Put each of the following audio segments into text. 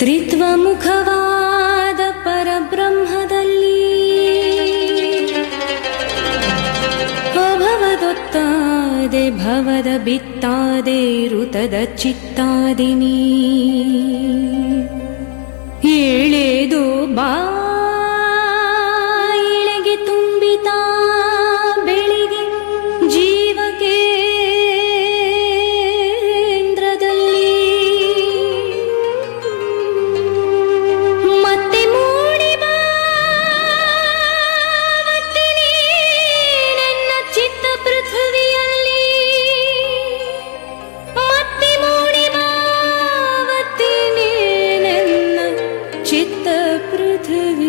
त्रित्वमुखवाद परब्रह्मदल्ली। स्व भवदोत्तादे भवद भित्तादे रुतद चित्तपृथिवी।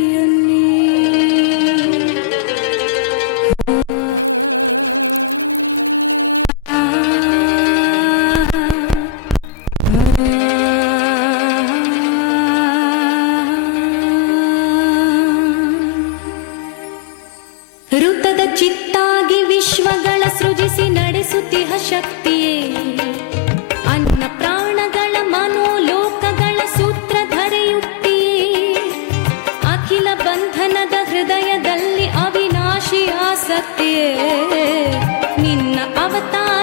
ಅವತ್ತೇ ನಿನ್ನ ಅವತಾರ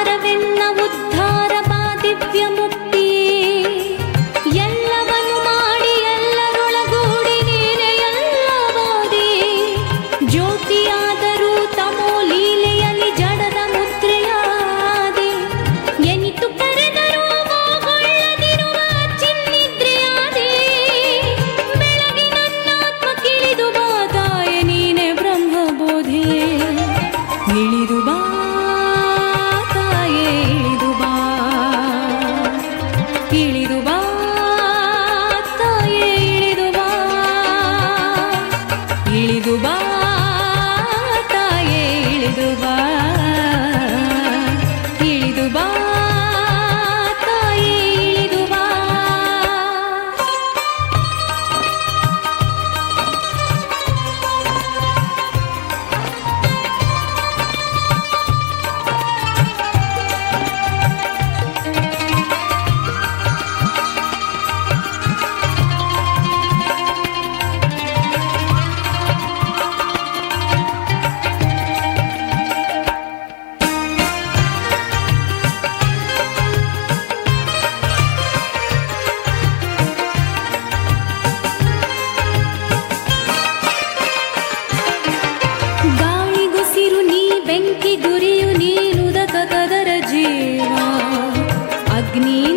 अग्नि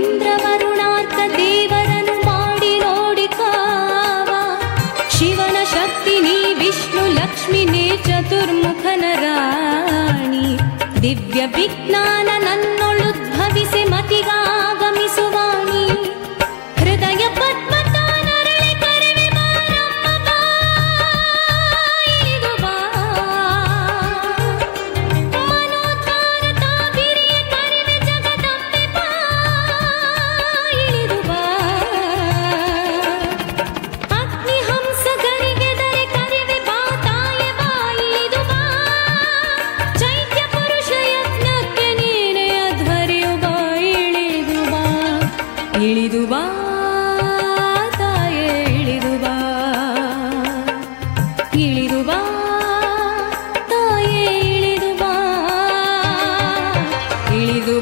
இது